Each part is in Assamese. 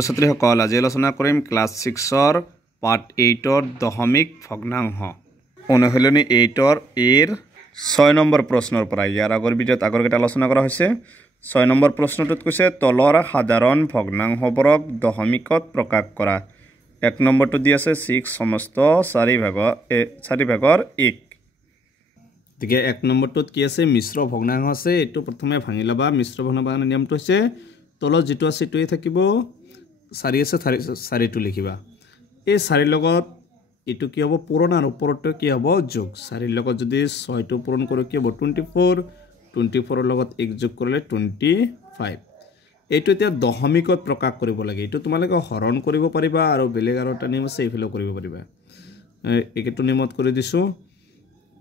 ছাত্ৰীসকল আজি আলোচনা কৰিম ক্লাছ 6ৰ পাৰ্ট 8ৰ দশমিক ভগ্নাংশ অনুশীলনী 8ৰ এৰ 6 নম্বৰ প্ৰশ্নৰ পৰা ইয়াৰ আগৰ ভিডিঅ'ত আগৰকেইটা আলোচনা কৰা হৈছে 6 নম্বৰ প্ৰশ্নটোত কৈছে তলৰ সাধাৰণ ভগ্নাংশবোৰক দশমিকত প্ৰকাশ কৰা 1 নম্বৰটো দি আছে 6 সমস্ত 4 ভাগৰ 1 গতিকে 1 নম্বৰটোত কি আছে মিশ্ৰ ভগ্নাংশ আছে এটো প্ৰথমে ভাঙি লবা মিশ্ৰ ভগ্নাংশৰ নিয়মটো হৈছে তলত যেটো আছে এটোই থাকিব 4 আছে 4 টো লিখিবা এই 4 লগত এটো কি হ'ব পূৰণ আৰু ওপৰটো কি হ'ব যোগ 4 লগত যদি 6 টো পূৰণ কৰো কি হ'ব 24 ৰ লগত 1 যোগ কৰিলে 25 এটো এতিয়া দশমিকত প্ৰকাশ কৰিব লাগে এটো তোমালোকে হৰণ কৰিব পাৰিবা আৰু বেলেগ আৰু এটা নিয়ম আছে এইফালে কৰিব পাৰিবা একেটো নিয়মত কৰি দিছো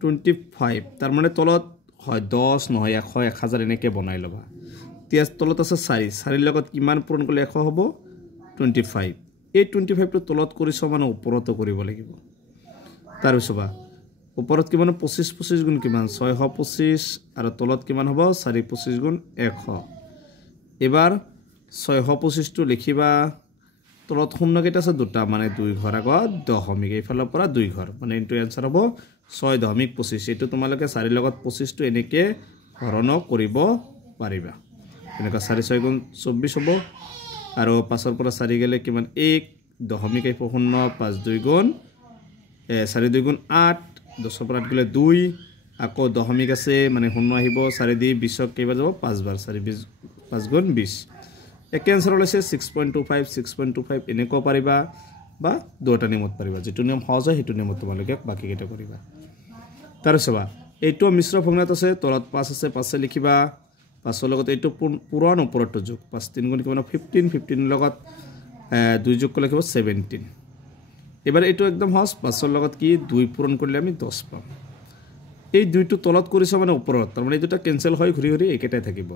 25 তাৰ মানে তলত হয় 10 নহয় 100 1000 এনেকে বনাই লবা তিয়া তলত আছে 4 লগত কিমান পূৰণ কৰিলে 100 হ'ব 25 এই 25 টো তলত কৰিছো মানে ওপৰতো কৰিব লাগিব তাৰ পিছবা ওপৰত কিমান 25 গুণ কিমান 625 আৰু তলত কিমান হ'ব 425 গুণ 100 এবাৰ 625 টো লিখিবা তলত শূন্য কেইটা আছে দুটা মানে 2 ঘৰ আগত দশমিক এইফালৰ পৰা 2 ঘৰ মানে ইনটু आंसर হ'ব 6.25 এটো তোমালোকে 4 লগত 25 টো এনেকে হৰণ কৰিব পাৰিবা এনেকা 4 গুণ 24 হ'ব আৰু 5 পৰা 4 গেলে কিমান 1 দশমিক এই 0 5 2 গুণ 4 2 গুণ 8 10 পৰা 8 গলে 2 আকৌ দশমিক আছে মানে 0 আহিব 4 দি 20 কেইবাৰ যাব 5 বাৰ 4 20 5 গুণ 20 এক आंसर হৈছে 6.25 এনেকৈ পাৰিবা বা দুটা নিয়মত পাৰিবা যেটো নিয়ম সহজ হয় হেতু নিয়মত তোমালোকে বাকি কেইটা কৰিবা তাৰ সবা এইটো মিশ্ৰ ভগ্নাংশ আছে তলত 5 আছে 5 লিখিবা 5 লগত এইটো পুৰণ ওপৰটো যোগ 5 3 গুণ কিমান 15 লগত 2 যোগ কৰিলে কিবা 17 এবাৰ এইটো একদম সহজ 5 লগত কি 2 পূৰণ কৰিলে আমি 10 পাম এই দুইটো তলত কৰিছ মানে ওপৰত তাৰ মানে এই দুটা কেনসেল হয় ঘূৰি ঘূৰি একেটাই থাকিব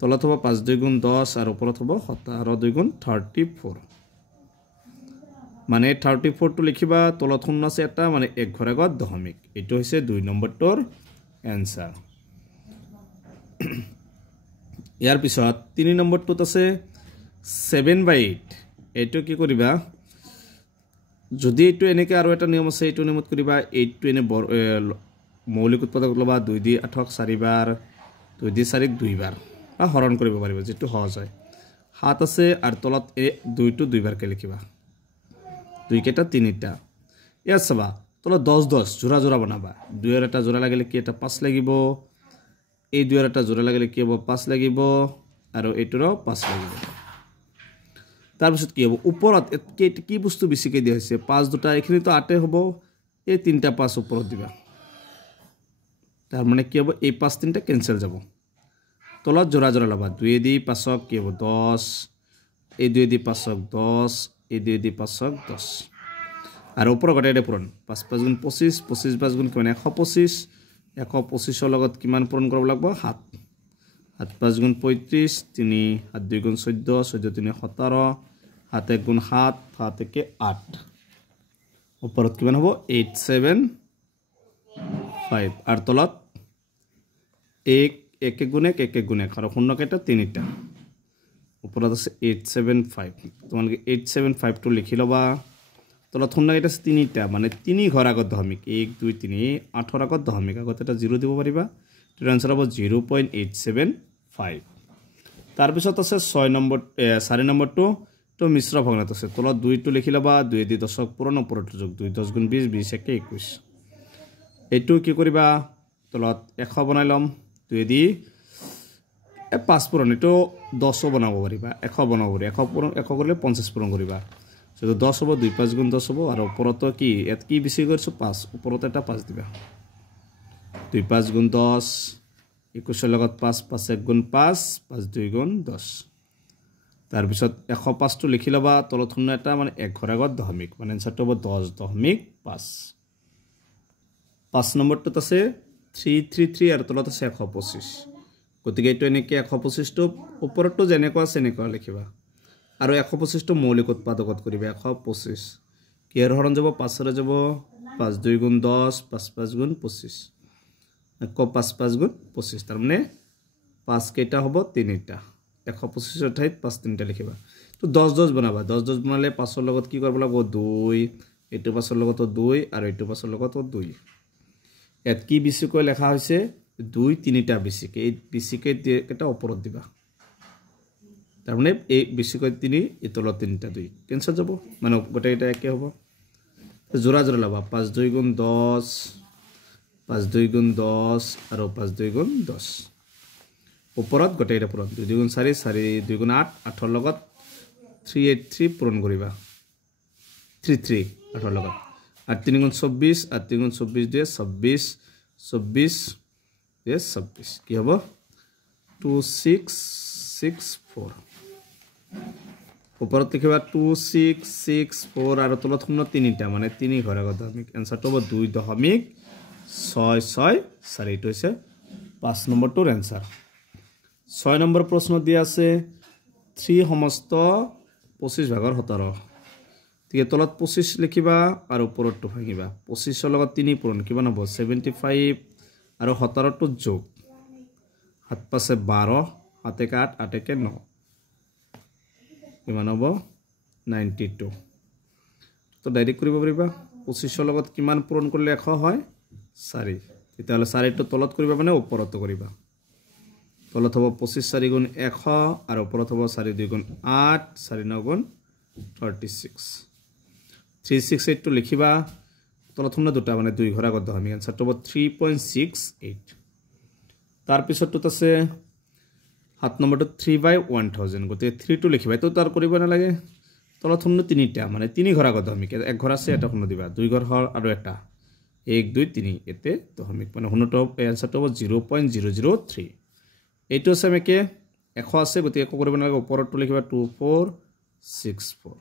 তলত হ'ব 5 2 গুণ 10 আৰু ওপৰত হ'ব 17 2 গুণ 34 মানে 34 টো লিখিবা তলত শূন্য আছে এটা মানে এক ঘৰ আগত দশমিক এটো হৈছে 2 নম্বৰটোৰ आंसर ইয়াৰ পিছত 3 নম্বৰটোত আছে 7/8 এটো কি কৰিবা যদি এটো এনেকে আৰু এটা নিয়ম আছে এটো নিয়মত কৰিবা 8 টো এনে মৌলিক উৎপাদক লবা 2 দি 8ক 4 বাৰ 2 দি 4ক 2 বাৰ বা হৰণ কৰিব পাৰিবা যেটো সহজ হয় 7 আছে আৰু তলত 2 টো 2 বাৰকে লিখিবা 2 কেটা 3টা ইয়া সবা তলত 10 10 জোড়া জোড়া বনাবা 2 এর এটা জোড়া লাগিলে কি এটা 5 লাগিব এই 2 এর এটা জোড়া লাগিলে কি হ'ব 5 লাগিব আৰু এটোৰো 5 লাগিব তাৰ পিছত কি হ'ব ওপৰত কি বস্তু বেছিকৈ দিয়া হৈছে 5 দুটা এখিনি তো 8 হ'ব এই 3টা 5 ওপৰত দিবা তাৰ মানে কি হ'ব এই 5 3টা কেনসেল যাব তলত জোড়া জোড়া লবা 2 দি 5ক কি হ'ব 10 এই 2 দি 5ক 10 এই 2 দি 5ক 10 আৰু ওপৰ গটাইতে পূৰণ 5 5 গুণ 25 25 5 গুণ কিমান 125 125 লগত কিমান পূৰণ কৰিব লাগিব 7 7 5 গুণ 35 3 7 2 গুণ 14 14 3 17 7 1 গুণ 7 7 1 8 ওপৰত কিমান হ'ব 875 আৰু তলত 1 1 গুণ 1 1 গুণ 1 আৰু শূন্য কেইটা 3টা ওপৰত আছে 875 তোমালোকে 875 টো লিখি লবা তলত শূন্য কেইটা 3টা মানে 3 ঘৰ আগত দশমিক 1 2 3 8 আগত দশমিক আগত এটা 0 দিব পাৰিবা এৰ आंसर হ'ব 0.875 তাৰ পিছত আছে 6 নম্বৰ 4 নম্বৰটো তো মিশ্ৰ ভগ্নাংশ আছে তলত 2 টো লিখি লবা 2 দি 10ক পূৰণ ওপৰত যোগ 2 10 গুণ 20 20 1 21 এটো কি কৰিবা তলত 100 বনাই লম 2 দি 5 পূৰণ এটো 10 বনাব পাৰিবা 100 বনাব পাৰি 100 পূৰণ 100 কৰিলে 50 পূৰণ কৰিবা যদি 10 হ'ব 2 5 গুণ 10 হ'ব আৰু ওপৰত কি এত কি বেছি কৰিছো 5 ওপৰত এটা 5 দিবা 2 5 গুণ 10 21 লগত 5 5 1 গুণ 5 5 2 গুণ 10 তাৰ পিছত 105 টো লিখি লবা তলত শূন্য এটা মানে এক ঘৰ আগত দশমিক মানে आंसरটো হ'ব 10.5 5 নম্বৰটোত আছে 333 আৰু তলত আছে 125 গতিকে এটো এনেকে 125 টো ওপৰটো যেনেকুৱা আছে এনেকুৱা লিখিবা আৰু 125 টো মৌলিক উৎপাদকত কৰিবা 125 কি এৰ হৰণ যাব 5 ৰে যাব 5 2 গুণ 10 5 5 গুণ 25 আকৌ 5 5 গুণ 25 তাৰ মানে 5 কেইটা হ'ব 3টা 125 ৰ ঠাইত 5 3টা লিখিবা তো তো 10 10 বনাবা 10 10 বনালে 5 ৰ লগত কি কৰিব লাগিব 2 এটো 5 ৰ লগত 2 আৰু এটো 5 ৰ লগত 2 এত কি বিচিকৈ লেখা হৈছে 2 3টা বিচিকে এই বিচিকে এটা ওপৰত দিবা তাৰ মানে এই বিচিকৈ 3 এই তলত 3টা 2 কেনসেল যাব মানে গোটেইটা একে হ'ব জোৰা জোৰা লবা 5 2 গুণ 10 5 2 গুণ 10 আৰু 5 2 গুণ 10 ওপৰত গোটেইটা পূৰণ 2 2 গুণ 4 4 2 গুণ 8 8 ৰ লগত 383 পূৰণ কৰিবা 33 8 ৰ লগত 8 3 গুণ 24 8 3 গুণ 24 দিয়ে 26 26 দিয়ে 26 কি হ'ব 2664 ওপৰত লিখিবা 2664 আৰু তলত শূন্য 3টা মানে 3 ঘৰ আগত দশমিক এনসাৰটো হ'ব 2.664 এইটো হৈছে 5 নম্বৰটোৰ এনসাৰ 6 নম্বৰ প্ৰশ্ন দিয়া আছে 3 সমস্ত 25 ভাগৰ 17 ঠিক তলত 25 লিখিবা আৰু ওপৰটো ভাঙিবা 25 ৰ লগত 3 পূৰণ কিমান হ'ব 75 আৰু 17 টো যোগ 7 পাছে 12 7 1 8 8 1 9 কিমান হ'ব 92 তো ডাইৰেক্ট কৰিব পাৰিবা 25 ৰ লগত কিমান পূৰণ কৰিলে 100 হয় 4 তেতিয়াহলে 4 টো তলত কৰিবা মানে ওপৰতো কৰিবা তলত হ'ব 25 4 গুণ 100 আৰু ওপৰত হ'ব 4 2 গুণ 8 4 9 গুণ 36 368 টো লিখিবা তলত শূন্য দুটা মানে 2 ঘৰ আগত দশমিক আনসাৰটো হ'ব 3.68 তাৰ পিছতটো আছে 7 নম্বৰটো 3/1000 গতে 3 টো লিখিবা তো তাৰ কৰিব না লাগে তলত শূন্য 3টা মানে 3 ঘৰ আগত দশমিক এক ঘৰ আছে এটা শূন্য দিবা 2 ঘৰ হল আৰু এটা 1 2 3 এতে দশমিক মানে শূন্যটো আনসাৰটো হ'ব 0.003 এইটো আছে মেকে 100 আছে গতে একো কৰিব না লাগে ওপৰটো লিখিবা 2464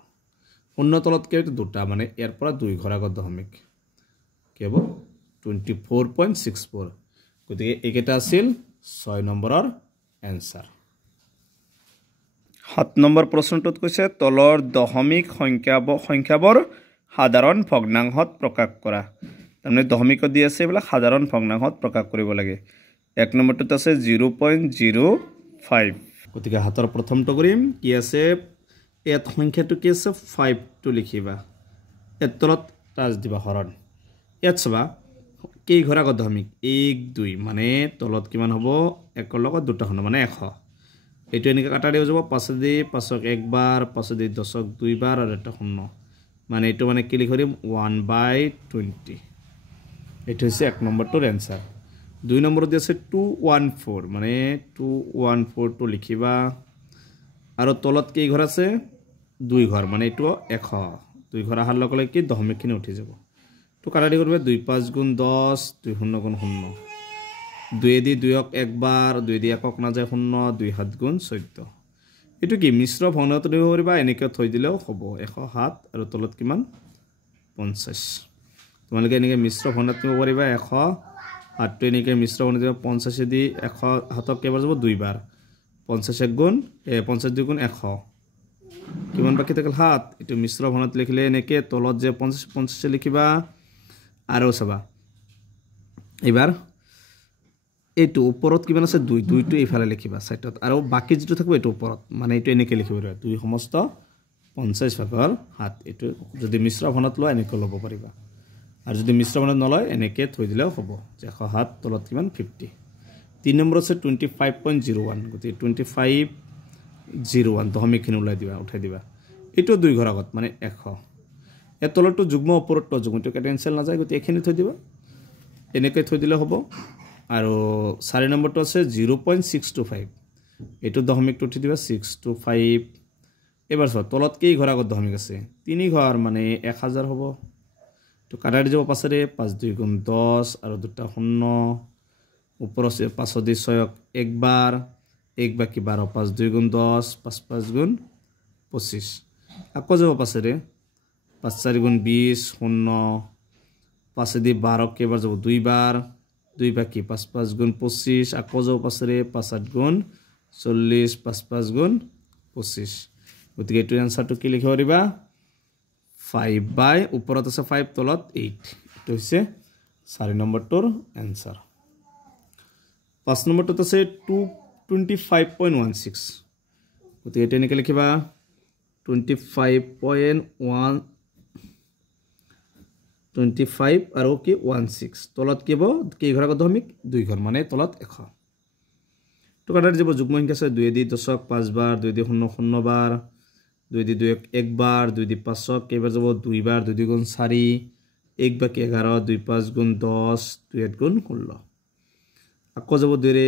শূন্য তলত কে দুটা মানে ইয়াৰ পৰা 2 ঘৰ আগত দশমিক কি হ'ব 24.64 গতে এইকেটা আছিল 6 নম্বৰৰ এনসাৰ 7 নম্বৰ প্ৰশ্নটোত কৈছে তলৰ দশমিক সংখ্যাবৰ সাধাৰণ ভগ্নাংশত প্ৰকাশ কৰা তাৰমানে দশমিকত দি আছে বলা সাধাৰণ ভগ্নাংশত প্ৰকাশ কৰিব লাগে 1 নম্বৰটোত আছে 0.05 গতিকে হাতৰ প্ৰথমটো কৰিম কি আছে এত সংখ্যাটো কি আছে 5 টো লিখিবা এত তলত টাচ দিবা হৰণ এত সবা কি ঘৰ আগত দশমিক 1 2 মানে তলত কিমান হ'ব 1 ৰ লগত দুটা শূন্য মানে 100 এইটো এনেকৈ কাটা দিব যাব 5 দি 5ক একবাৰ 5 দি 10ক দুইবাৰ আৰু এটা শূন্য মানে এইটো মানে কি লিখিম 1/20 এইটো হৈছে 1 নম্বৰটোৰ এনসাৰ 2 নম্বৰত আছে 214 মানে 214 টো লিখিবা আৰু তলত কি ঘৰ আছে 2 ঘৰ মানে এইটো 100 2 ঘৰ আহাৰ লগে লগে কি দশমিকখিনি উঠি যাব তো কাটাদি কৰিবা 2 5 গুণ 10 2 0 গুণ 0 2 দি 2ক একবাৰ 2 দি 1ক না যায় 0 2 7 গুণ 14 এটো কি মিশ্র ভগ্নাংশত দিব পাৰিবা এনেকৈ থৈ দিলেও হ'ব 107 আৰু তলত কিমান 50 তোমালোকে এনেকৈ মিশ্ৰ ভগ্নাংশত দিব পাৰিবা 100 আৰ তো এনেকৈ মিশ্ৰ ভগ্নাংশত দিব 50 দি 107ক কেইবাৰ যাব দুইবাৰ 50 গুণ 50 গুণ 100 কিমান বাকি থাকিল 7 এটো মিশ্র ভগ্নাংশত লিখিলে এনেকৈ তলত যে 50 লিখিবা আৰু চাবা এবাৰ এইটো ওপৰত কিমান আছে 2 2টো ইফালে লিখিবা সাইডত আৰু বাকি যেটো থাকিব এটো ওপৰত মানে এটো এনেকৈ লিখিব আৰু 2 সমস্ত 50 ভাগৰ 7 এটো যদি মিশ্ৰ ভগ্নাংশত লয় এনেকৈ লব পাৰিবা আৰু যদি মিশ্র ভগ্নাংশত নলয় এনেকৈ থৈ দিলেও হ'ব যে 107 তলত কিমান 50 3 নম্বৰ আছে 25.01 গতি 2501 দশমিকখিনি উঠাই দিবা এটো 2 ঘৰ আগত মানে 100 এ তলটো যুগ্ম ওপৰটো যুগ্মটো কেটেনসেল না যায় গতি এখিনি থৈ দিবা এনেকৈ থৈ দিলে হ'ব আৰু 4 নম্বৰটো আছে 0.625 এটো দশমিকটো উঠি দিবা 625 এবাৰ চোৱা তলত কি ঘৰ আগত দশমিক আছে 3 ঘৰ মানে 1000 হ'ব তো কাটা দি যাব পাছৰে 5 2 গুণ 10 আৰু দুটা শূন্য ওপৰ আছে 5 দি 6ক একবাৰ এক বাকি 12 5 2 গুণ 10 5 5 গুণ 25 আকৌ যাব পাছৰে 5 4 গুণ 20 শূন্য 5 দি 12ক কেইবাৰ যাব দুইবাৰ 2 বাকি 5 5 গুণ 25 আকৌ যাব পাছৰে 5 8 গুণ 40 5 5 গুণ 25 গতিকে এটো আনসাৰটো কি লিখিব পাৰিবা 5 বাই ওপৰত আছে 5 তলত 8 এটো হৈছে 4 নম্বৰটোৰ আনসাৰ 5 নম্বৰটোত আছে 225.16 গতিকে এটো এনেকৈ লিখিবা 25.1 25 আৰু কি 16 তলত কি হ'ব কেই ঘৰ আগত দশমিক 2 ঘৰ মানে তলত 100 তো কাটাৰ যাব যুগ্ম সংখ্যা আছে 2 দি 10ক 5 বাৰ 2 দি 0 0 বাৰ 2 দি 2 1 বাৰ 2 দি 5ক কেইবাৰ যাব 2 বাৰ 2 দি গুণ 4 1 বাকি 11 2 5 গুণ 10 2 8 গুণ 16 আকৌ যাব 2 ৰে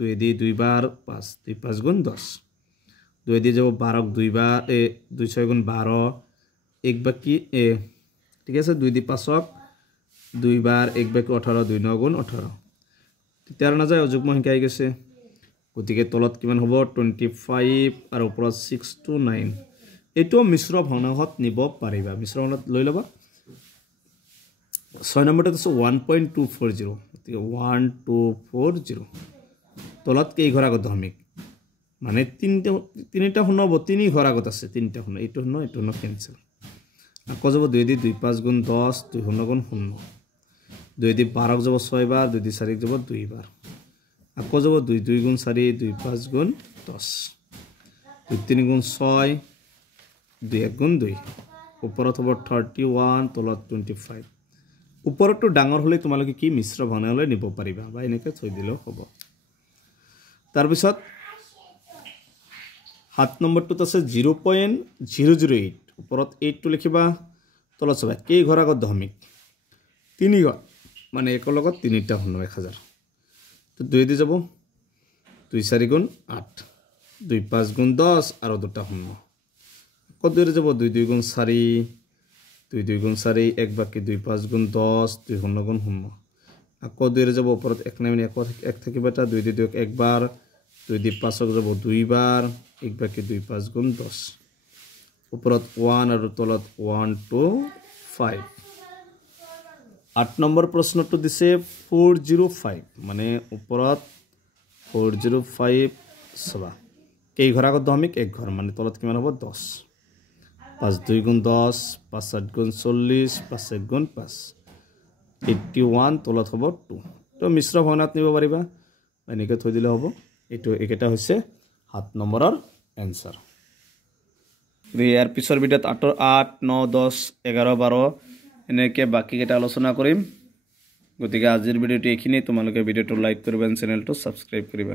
2 দি 2 বাৰ 5 2 5 গুণ 10 2 দি যাব 12ক 2 বাৰ 2 6 গুণ 12 1 বাকি ঠিক আছে 2 দি 5ক 2 বাৰ 1 বাকি 18 2 9 গুণ 18 তেতিয়া না যায় যুগ্ম সংখ্যা আহি গৈছে গতিকে তলত কিমান হ'ব 25 আৰু ওপৰত 6 to 9 এটো মিশ্ৰ ভগ্নাংশত নিব পাৰিবা মিশ্ৰ ভগ্নাংশত লৈ লবা 6 নম্বৰটো আছে 1.240 গতিকে 1240 তলত কেই ঘৰ আগত দশমিক মানে তিনিটা শূন্য হ'ব 3 ঘৰ আগত আছে তিনিটা শূন্য এইটো শূন্য কেনসেল আকৌ যাব 2 দি 2 5 গুণ 10 2 শূন্য গুণ 0 2 দি 12ক যাব 6 বাৰ 2 দি 4ক যাব 2 বাৰ আকৌ যাব 2 2 গুণ 4 2 5 গুণ 10 2 3 গুণ 6 2 1 গুণ 2 ওপৰত হ'ব 31 তলত 25 ওপৰটো ডাঙৰ হলে তোমালোকে কি মিশ্ৰ ভগ্নাংশলৈ নিব পাৰিবা বা এনেকৈ থৈ দিলেও হ'ব তাৰ পিছত 7 নম্বৰটোত আছে 0.008 ওপৰত 8 টো লিখিবা তলত চাবা কেই ঘৰ আগত দশমিক 3 ঘৰ মানে একৰ লগত 3টা শূন্য 1000 তো 2 দি যাব 2 4 গুণ 8 2 5 গুণ 10 আৰু দুটা শূন্য আকৌ 2 ৰে যাব 2 2 গুণ 4 2 2 গুণ 4 1 বাকি 2 5 গুণ 10 2 শূন্য গুণ 0 আকৌ 2 ৰে যাব ওপৰত 1 নাই মানে 1 থাকিব এটা 2 দি 2 1 বাৰ 2 দি 5ক যাব 2 বাৰ 1 বাকি 2 5 গুণ 10 ওপৰত 1 আৰু তলত 1 to 5 8 নম্বৰ প্ৰশ্নটো দিছে 405 মানে ওপৰত 405 সবা কেই ঘৰ আগত দশমিক 1 ঘৰ মানে তলত কিমান হ'ব 10 5 2 গুণ 10 5 8 গুণ 40 5 1 গুণ 5 81 তলত হ'ব 2 তো মিশ্ৰ ভগ্নাংশত নিব পাৰিবা এনেকৈ থৈ দিলে হ'ব এইটো একেটা হৈছে 7 নম্বৰৰ এনসাৰ ইয়াৰ পিছৰ ভিডিঅ'ত 8 9 10 11 12 এনেকৈ বাকি কেইটা আলোচনা কৰিম গতিকে আজিৰ ভিডিঅ'টো এইখিনি তোমালোকে ভিডিঅ'টো লাইক কৰিবা চেনেলটো সাবস্ক্ৰাইব কৰিবা